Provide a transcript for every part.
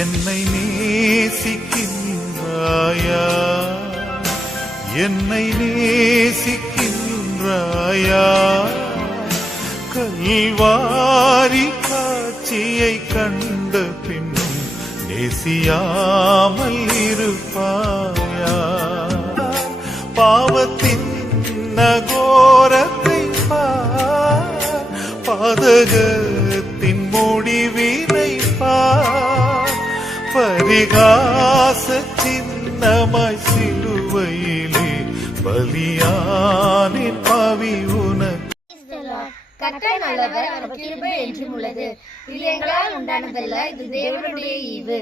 என்னை நேசிக்கின்றாயா, என்னை நேசிக்கின்றாயா, கல்வாரி காட்சியை கண்ட பின்னும் நேசியாமல் இருப்பாயா, பாவத்தின் நகோரத்தை பார், பாதகத்தின் முடிவினை பார், பரிகாச சின்னமாய் சிலுவையிலே பலியானின் பாவி உனக்கு. கர்த்தர் நல்லவர், அவர் கிருபை என்றும் உள்ளது. இது எங்களால் உண்டானதல்ல, இது தேவனுடைய ஈவு.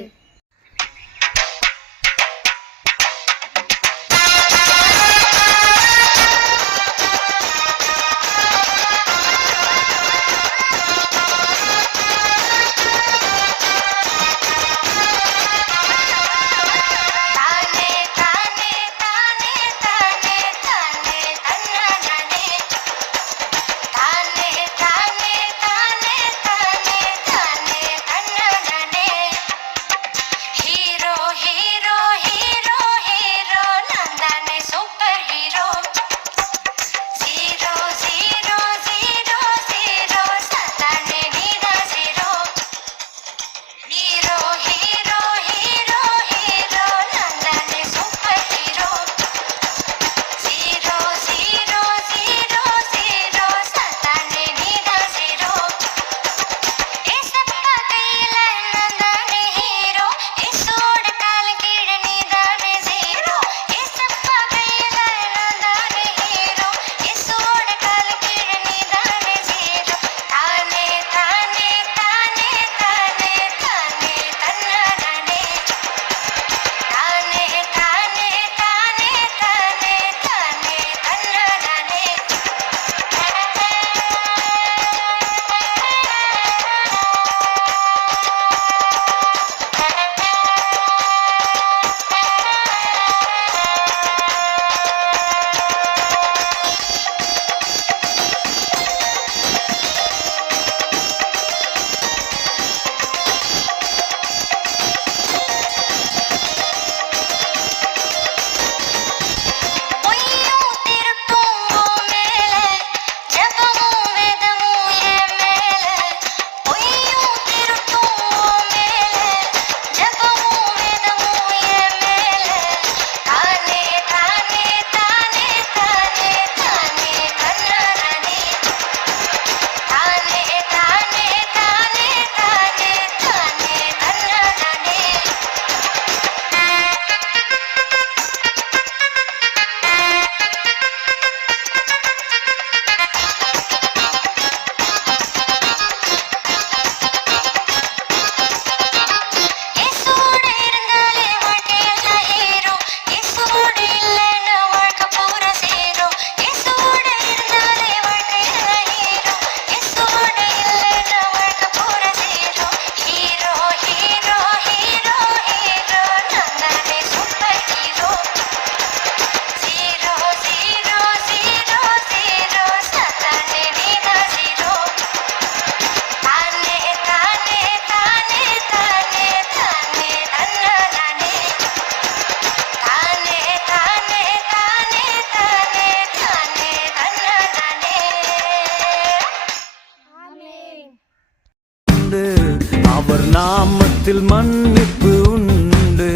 அவர் நாமத்தில் மன்னிப்பு உண்டு,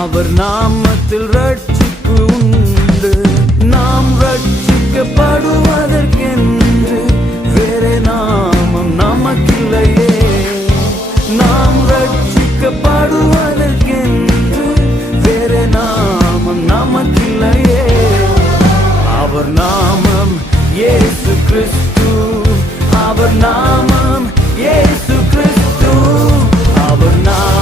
அவர் நாமத்தில் ரட்சிப்பு உண்டு. நாம் ரட்சிக்கப்படுவதற்கென்று வேறே நாமம் நமக்கில்லையே, நாம் ரட்சிக்கப்படுவதற்கென்று வேறே நாமம் நமக்கில்லையே. அவர் நாமம் இயேசு கிறிஸ்து, அவர் நாமம் இயேசு கிறிஸ்து, அவர் நாமம்